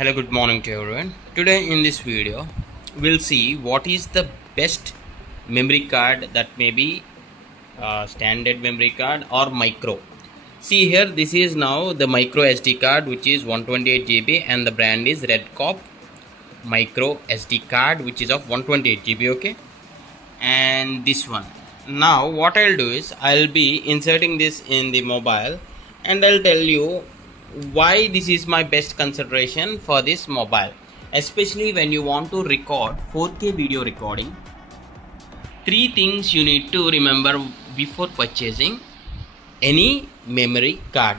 Hello, good morning to everyone. Today in this video we'll see what is the best memory card, that may be standard memory card or micro. See here, this is now the micro SD card, which is 128 GB, and the brand is redcop micro SD card, which is of 128 GB. Okay, and this one. Now what I'll do is I'll be inserting this in the mobile, and I'll tell you why this is my best consideration for this mobile, especially when you want to record 4K video recording. Three things you need to remember before purchasing any memory card.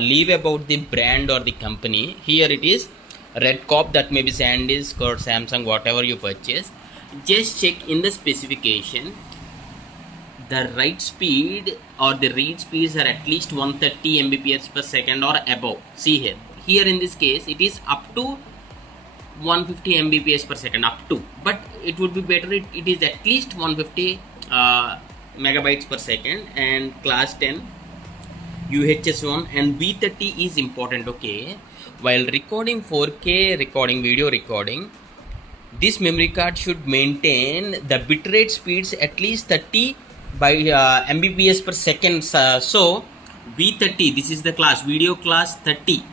Leave about the brand or the company. Here it is redcop, that may be SanDisk or Samsung, whatever you purchase. Just check in the specification the write speed or the read speeds are at least 130 Mbps per second or above. See here in this case it is up to 150 Mbps per second, up to, but it would be better it is at least 150 megabytes per second, and class 10 UHS-1 and V30 is important. Okay, while recording 4K video recording, this memory card should maintain the bitrate speeds at least 30 by Mbps per second. So V30, this is the class, video class 30.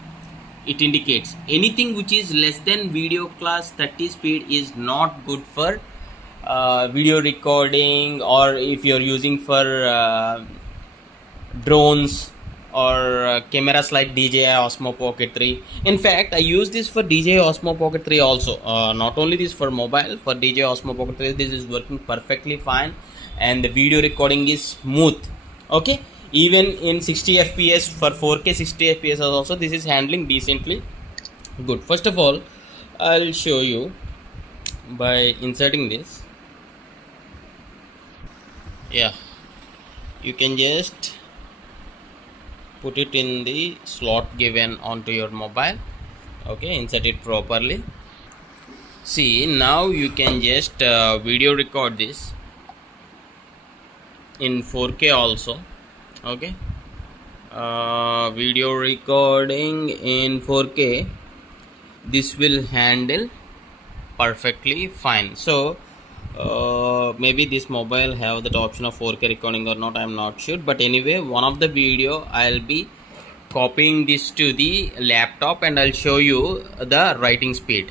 It indicates anything which is less than video class 30 speed is not good for video recording, or if you're using for drones or cameras like DJI Osmo Pocket 3. In fact, I use this for DJI Osmo Pocket 3 also. Not only this for mobile, for DJI Osmo Pocket 3 this is working perfectly fine, and the video recording is smooth. Okay, even in 60 fps for 4K 60 fps also this is handling decently good. First of all, I'll show you by inserting this. Yeah, you can just put it in the slot given onto your mobile. Okay, insert it properly. See, now you can just video record this in 4K also. Okay, video recording in 4K, this will handle perfectly fine. So maybe this mobile have that option of 4K recording or not, I'm not sure, but anyway, one of the video I'll be copying this to the laptop and I'll show you the writing speed.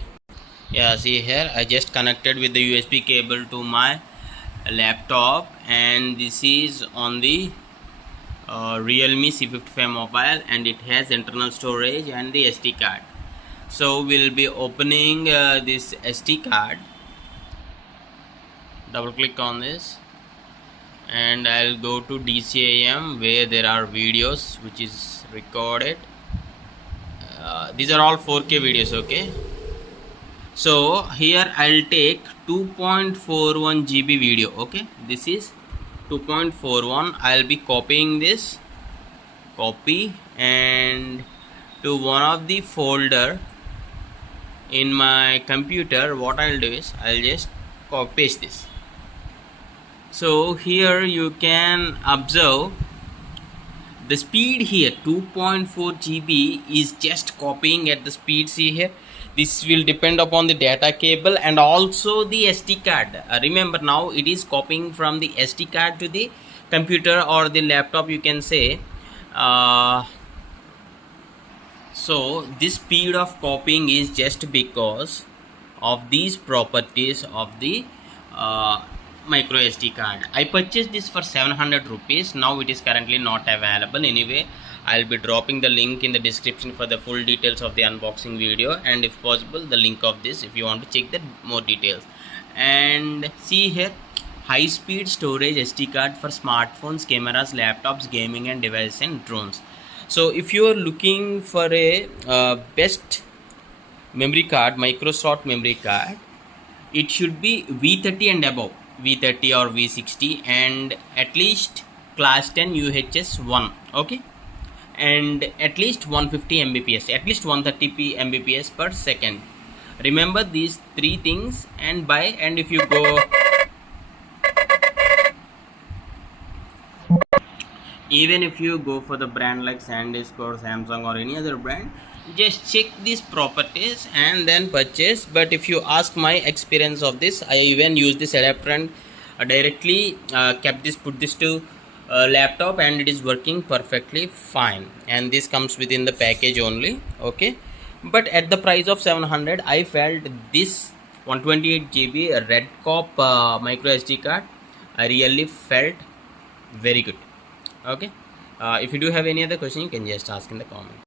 Yeah, see here, I just connected with the USB cable to my laptop, and this is on the Realme C55 mobile, and it has internal storage and the SD card. So we'll be opening this SD card. Double click on this and I'll go to DCIM where there are videos which is recorded. These are all 4K videos. Okay, so here I'll take 2.41 GB video. Okay, this is 2.41. I'll be copying this, copy, and to one of the folder in my computer. What I'll do is I'll just copy paste this. So here you can observe the speed here, 2.4 GB is just copying at the speed. See here, this will depend upon the data cable and also the SD card. Remember, now it is copying from the SD card to the computer or the laptop, you can say. So this speed of copying is just because of these properties of the micro SD card. I purchased this for 700 rupees. Now it is currently not available. Anyway, I'll be dropping the link in the description for the full details of the unboxing video, and if possible the link of this if you want to check the more details. And see here, high speed storage SD card for smartphones, cameras, laptops, gaming and devices and drones. So if you are looking for a best memory card, micro slot memory card, it should be V30 and above, V30 or V60, and at least class 10 UHS-1. Okay, and at least 150 Mbps, at least 130 Mbps per second. Remember these three things and buy. And if you go, even if you go for the brand like SanDisk or Samsung or any other brand, just check these properties and then purchase. But if you ask my experience of this, I even use this adapter and directly put this to laptop, and it is working perfectly fine. And this comes within the package only, okay. But at the price of 700, I felt this 128 GB redcop micro SD card, I really felt very good, okay. If you do have any other question, you can just ask in the comment.